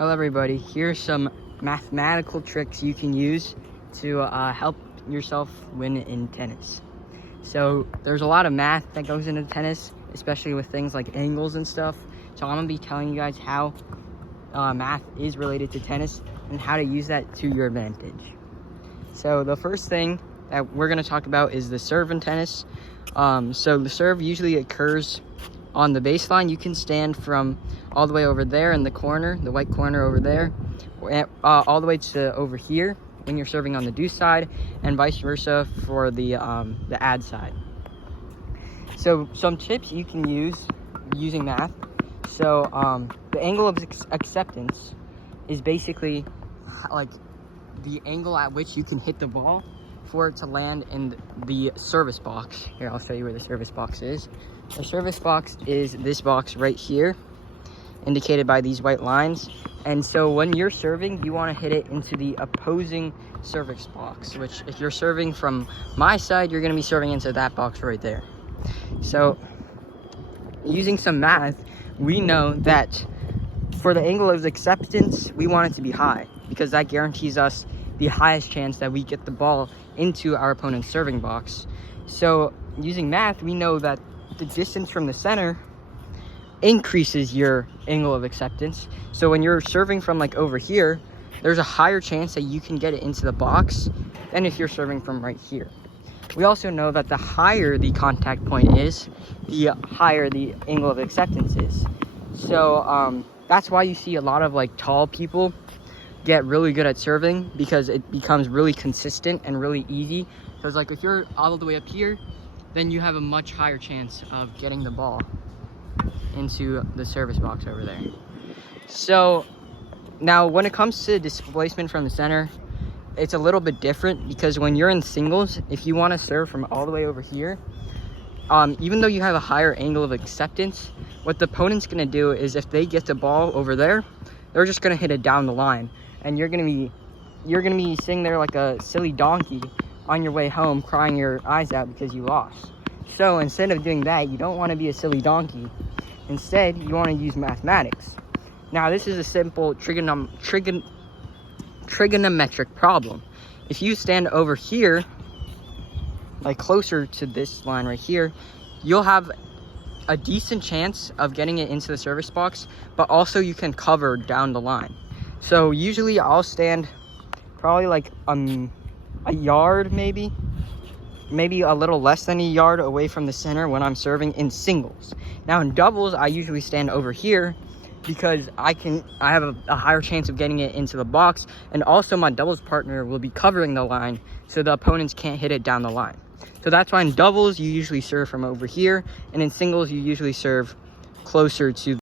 Hello everybody, here's some mathematical tricks you can use to help yourself win in tennis. So there's a lot of math that goes into tennis, especially with things like angles and stuff. So I'm going to be telling you guys how math is related to tennis and how to use that to your advantage. So the first thing that we're going to talk about is the serve in tennis. So the serve usually occurs on the baseline. You can stand from all the way over there in the corner, the white corner over there, all the way to over here when you're serving on the deuce side, and vice versa for the ad side. So some tips you can use using math. So the angle of acceptance is basically like the angle at which you can hit the ball for it to land in the service box. Here, I'll show you where the service box is. The service box is this box right here, indicated by these white lines. And so when you're serving, you want to hit it into the opposing service box, which if you're serving from my side, you're going to be serving into that box right there. So using some math, we know that for the angle of acceptance, we want it to be high, because that guarantees us the highest chance that we get the ball into our opponent's serving box. So using math, we know that the distance from the center increases your angle of acceptance. So when you're serving from like over here, there's a higher chance that you can get it into the box than if you're serving from right here. We also know that the higher the contact point is, the higher the angle of acceptance is. So that's why you see a lot of like tall people get really good at serving, because it becomes really consistent and really easy. Because like if you're all the way up here, then you have a much higher chance of getting the ball into the service box over there. So now when it comes to displacement from the center, it's a little bit different, because when you're in singles, if you want to serve from all the way over here, even though you have a higher angle of acceptance, what the opponent's going to do is if they get the ball over there, they're just going to hit it down the line, and you're going to be sitting there like a silly donkey on your way home, crying your eyes out because you lost. So instead of doing that, you don't want to be a silly donkey. Instead, you want to use mathematics. Now, this is a simple trigonometric problem. If you stand over here, like closer to this line right here, you'll have a decent chance of getting it into the service box, but also you can cover down the line. So usually I'll stand probably like a yard, maybe a little less than a yard away from the center when I'm serving in singles. Now in doubles, I usually stand over here because I have a higher chance of getting it into the box, and also my doubles partner will be covering the line so the opponents can't hit it down the line. So that's why in doubles you usually serve from over here, and in singles you usually serve closer to